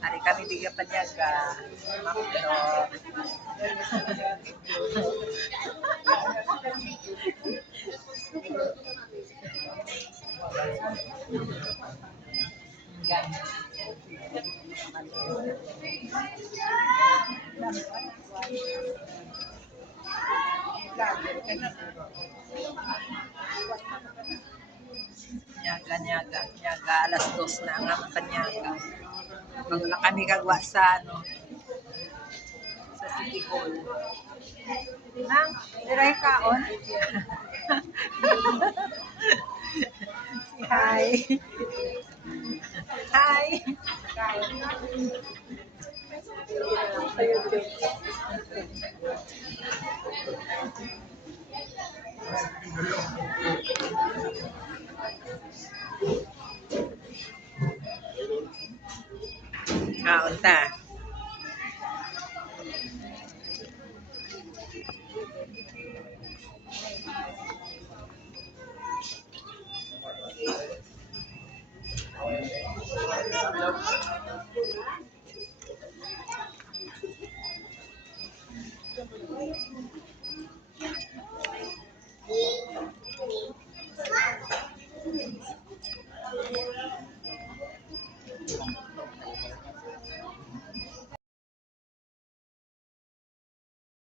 Hari kami di ka panyaga. Makto. Nyaga, alas 2 na ang panyaga. Wala kami kagwa sa sa City Hall. Nang, diray kaon? Si Hi. Hi. Kaon ta.